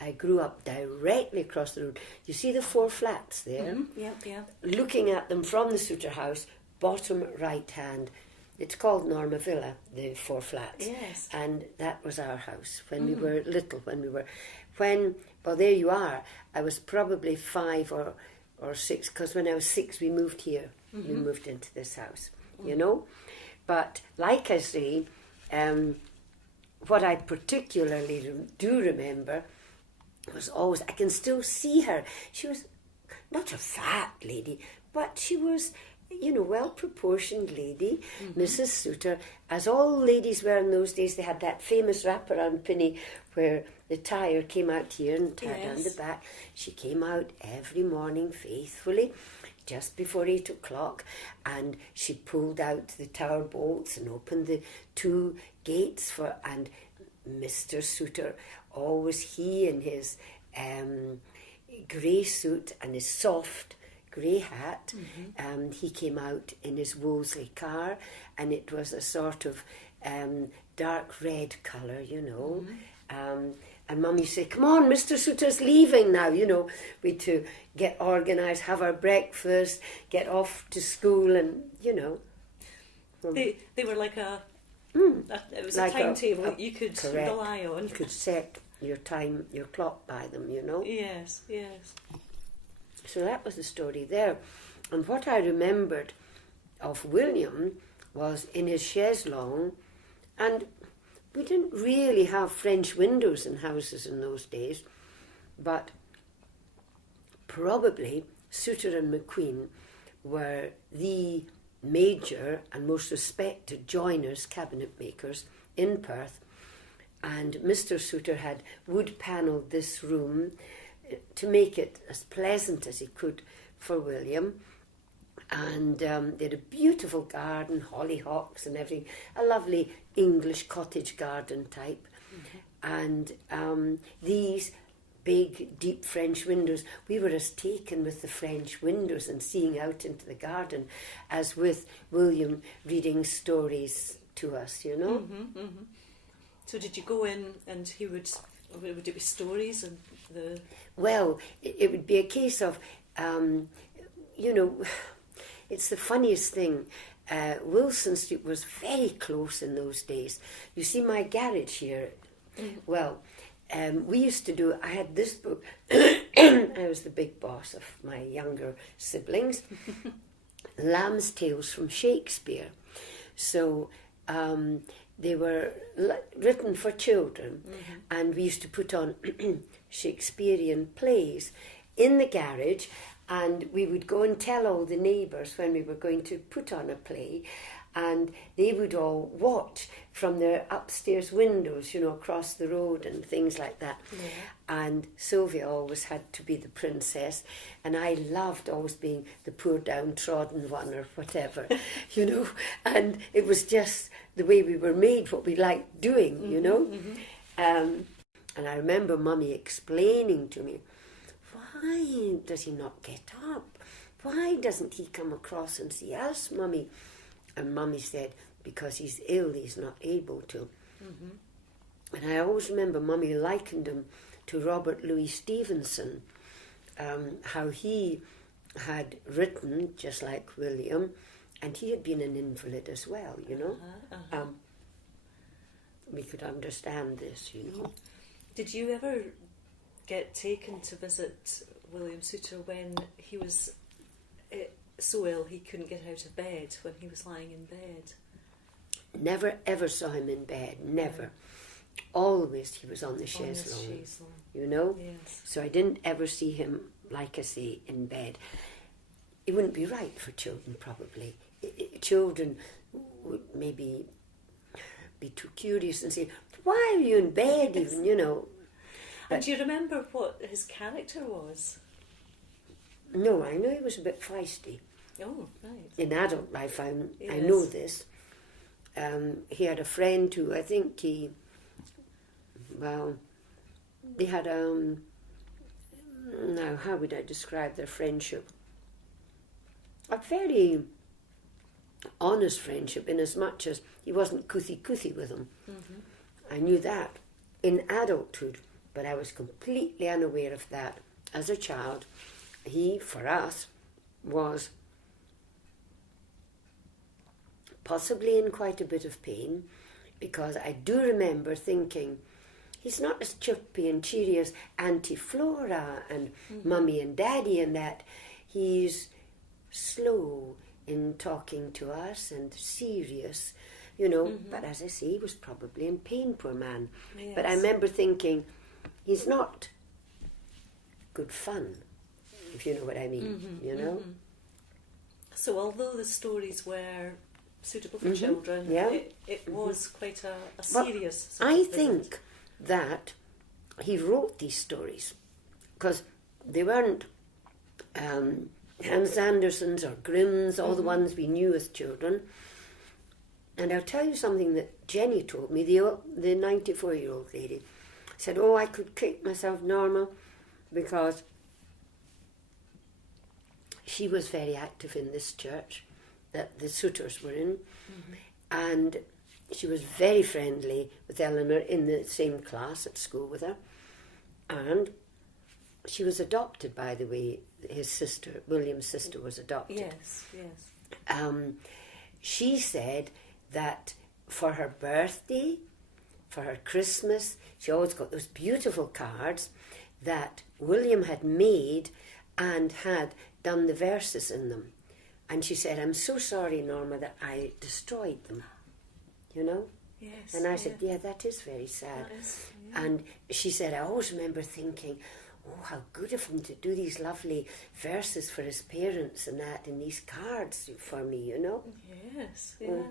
I grew up directly across the road. You see the 4 flats there? Mm-hmm. Yep, yep. Looking at them from the Suter house, bottom right hand. It's called Norma Villa, the 4 flats. Yes. And that was our house when we were little, well, there you are. I was probably 5 or 6, because when I was 6 we moved here. We moved into this house, you know. But like I say, what I particularly do remember was always, I can still see her. She was not a fat lady, but she was, you know, well-proportioned lady, Mrs. Suter, as all ladies were in those days. They had that famous wraparound pinny where the tire came out here and tied down the back. She came out every morning faithfully, just before 8 o'clock, and she pulled out the tower bolts and opened the 2 gates and Mr. Suter, always he in his grey suit and his soft grey hat, he came out in his Wolseley car, and it was a sort of dark red colour, you know. And Mummy said, "Come on, Mr. Suter's leaving now," you know. We had to get organised, have our breakfast, get off to school, and, you know. They were like it was like a timetable that you could correct. rely on. You could set your time, your clock by them, you know. Yes, yes. So that was the story there. And what I remembered of William was in his chaise longue, and we didn't really have French windows in houses in those days, but probably Suter and McQueen were the major and most respected joiners, cabinet makers in Perth, and Mr. Suter had wood panelled this room to make it as pleasant as he could for William. And they had a beautiful garden, hollyhocks and everything, a lovely English cottage garden type. And these big, deep French windows, we were as taken with the French windows and seeing out into the garden as with William reading stories to us, you know. So did you go in and would it be stories and the... Well, it would be a case of, you know, it's the funniest thing. Wilson Street was very close in those days. You see my garage here? Well, we used to do, I had this book. I was the big boss of my younger siblings. Lamb's Tales from Shakespeare. So they were written for children, and we used to put on Shakespearean plays in the garage, and we would go and tell all the neighbours when we were going to put on a play, and they would all watch from their upstairs windows, you know, across the road and things like that. And Sylvia always had to be the princess, and I loved always being the poor downtrodden one or whatever, you know, and it was just the way we were made, what we liked doing, you know. And I remember Mummy explaining to me, why does he not get up? Why doesn't he come across and see us, Mummy? And Mummy said, because he's ill, he's not able to. And I always remember Mummy likened him to Robert Louis Stevenson, how he had written, just like William, and he had been an invalid as well, you know. We could understand this, you know. Did you ever get taken to visit William Suter when he was so ill he couldn't get out of bed, when he was lying in bed? Never ever saw him in bed, never. Always he was on the chaise longue, you know. Yes. So I didn't ever see him, like I say, in bed. It wouldn't be right for children, probably. Children would maybe be too curious and say, why are you in bed even, you know. And do you remember what his character was? No, I know he was a bit feisty. Oh, right. In adult life, I Yes. know this. He had a friend who, I think they had, now how would I describe their friendship? A very honest friendship, in as much as he wasn't coothie with him. I knew that. In adulthood, but I was completely unaware of that. As a child, he, for us, was possibly in quite a bit of pain, because I do remember thinking, he's not as chirpy and cheery as Auntie Flora and Mummy and Daddy and that. He's slow in talking to us and serious, you know. But as I say, he was probably in pain, poor man. Yes. But I remember thinking, he's not good fun, if you know what I mean, you know. So although the stories were suitable for children, Yeah. it was quite a But serious sort I of visit. think that he wrote these stories because they weren't Hans Andersen's or Grimm's, all the ones we knew as children. And I'll tell you something that Jenny told me, the 94-year-old lady, said, oh, I could kick myself, Norma, because she was very active in this church that the Souters were in, and she was very friendly with Eleanor in the same class at school with her, and she was adopted, by the way. His sister, William's sister, was adopted. Yes, yes. She said that for her birthday, for her Christmas, she always got those beautiful cards that William had made and had done the verses in them. And she said, I'm so sorry, Norma, that I destroyed them, you know? Yes. And I said, yeah, that is very sad. That is, yeah. And she said, I always remember thinking, oh, how good of him to do these lovely verses for his parents and that, and these cards for me, you know? Yes, yeah.